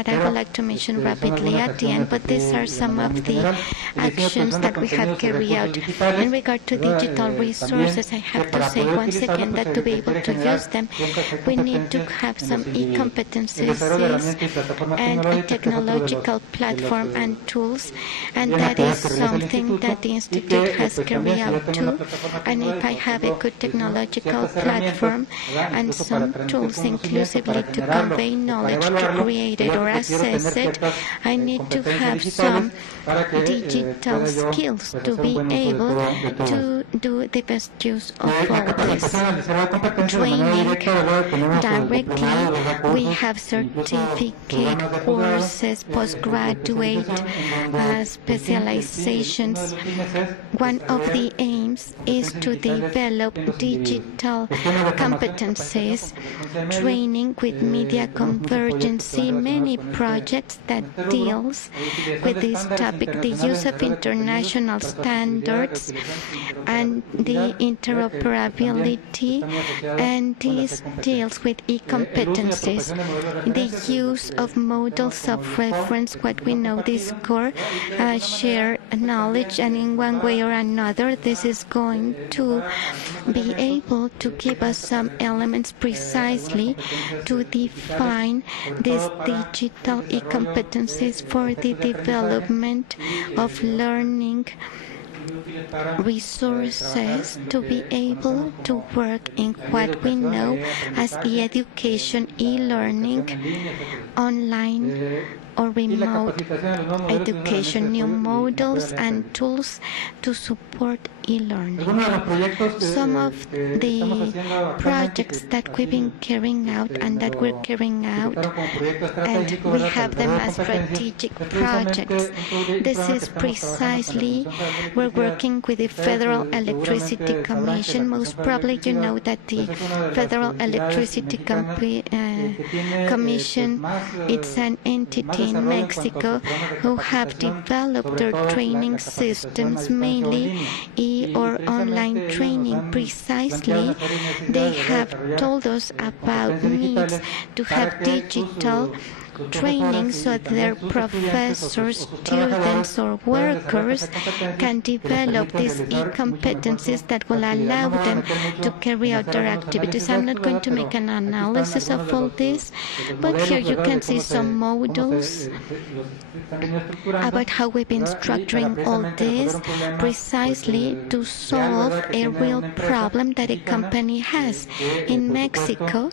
that I would like to mention rapidly at the end, but these are some of the actions that we have carried out. In regard to digital resources, I have to say once again that to be able to use them, we need to have some e-competencies and a technological platform and tools, and that is something that the Institute has carried out too. And if I have a good technological platform and some tools inclusively to convey knowledge, to create it or assess it, I need to have some digital skills to be able to do the best use of all this. Training directly, we have certificate courses, postgraduate specializations. One of the aims is to develop digital competencies, training with media convergency, many projects that deals with this topic, the use of international standards and the interoperability, and this deals with e-competencies, the use of models of reference, what we know this core, share knowledge, and in one way or another this is going to be able to give us some elements precisely to define these digital e-competencies for the development of learning resources to be able to work in what we know as e-education, e-learning, online or remote education, new models and tools to support e-learning. Some of the projects that we've been carrying out and that we're carrying out, and we have them as strategic projects. This is precisely, we're working with the Federal Electricity Commission. Most probably you know that the Federal Electricity Commission, it's an entity in Mexico who have developed their training systems, mainly or online training. Precisely, they have told us about needs to have digital training so that their professors, students, or workers can develop these e-competencies that will allow them to carry out their activities. I'm not going to make an analysis of all this, but here you can see some models about how we've been structuring all this precisely to solve a real problem that a company has in Mexico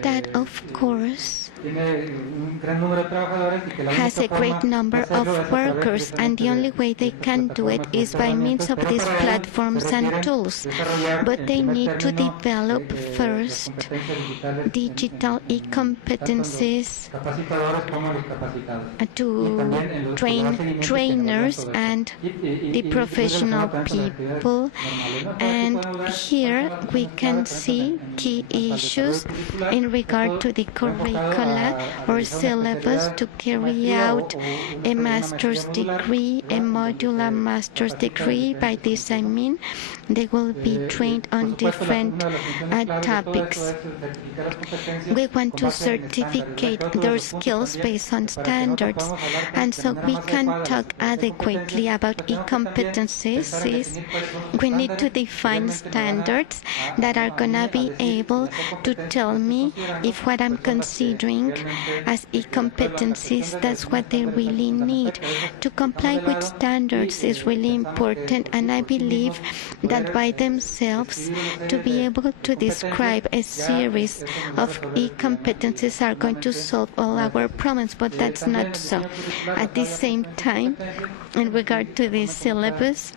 that, of course, has a great number of workers, and the only way they can do it is by means of these platforms and tools. But they need to develop first digital e-competencies to train trainers and the professional people. And here we can see key issues in regard to the curriculum or syllabus to carry out a master's degree, a modular master's degree. By this I mean they will be trained on different topics. We want to certificate their skills based on standards, and so we can talk adequately about e-competencies. We need to define standards that are going to be able to tell me if what I'm considering as e-competencies, that's what they really need. To comply with standards is really important, and I believe that by themselves, to be able to describe a series of e-competencies are going to solve all our problems, but that's not so. At the same time, in regard to the syllabus,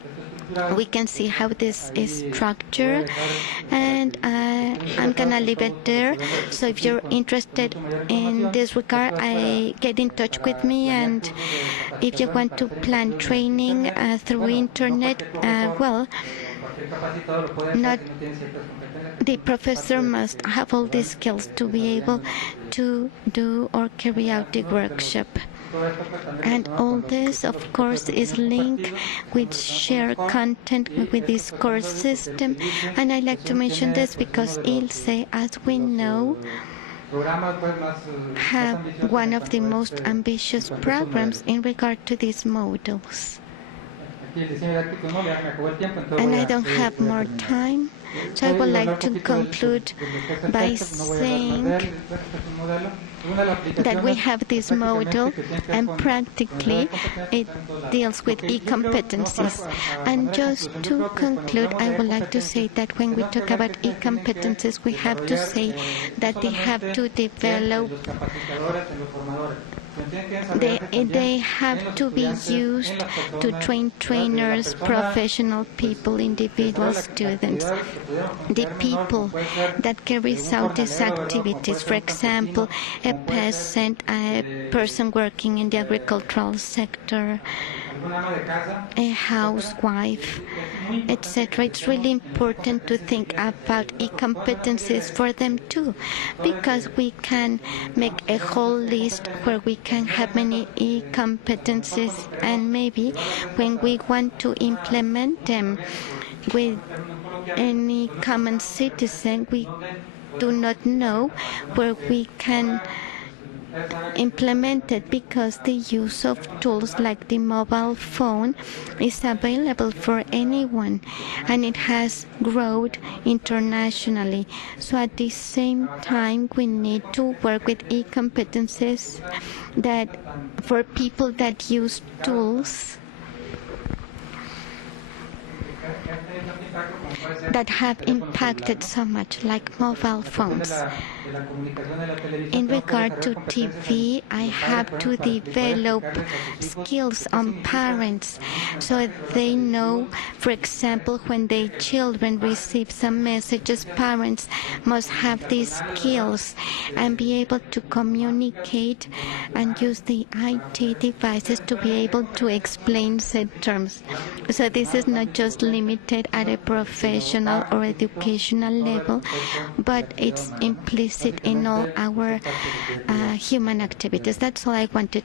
we can see how this is structured, and I'm gonna leave it there. So if you're interested in this regard, get in touch with me, and if you want to plan training through internet, well, not the professor must have all these skills to be able to do or carry out the workshop. And all this, of course, is linked with shared content with this course system. And I like to mention this because ILSE, as we know, have one of the most ambitious programs in regard to these models. And I don't have more time, so I would like to conclude by saying that we have this model, and practically it deals with e-competencies. And just to conclude, I would like to say that when we talk about e-competencies, we have to say that they have to develop, they have to be used to train trainers, professional people, individual students, the people that carries out these activities. For example, a peasant, a person working in the agricultural sector, a housewife, etc. It's really important to think about e-competencies for them too, because we can make a whole list where we can have many e-competencies, and maybe when we want to implement them with any common citizen, we do not know where we can implemented, because the use of tools like the mobile phone is available for anyone, and it has grown internationally. So at the same time, we need to work with e-competencies that for people that use tools that have impacted so much, like mobile phones. In regard to TV, I have to develop skills on parents so they know, for example, when their children receive some messages, parents must have these skills and be able to communicate and use the IT devices to be able to explain said terms. So this is not just limited at a professional or educational level, but it's implicit in all our human activities. That's all I wanted to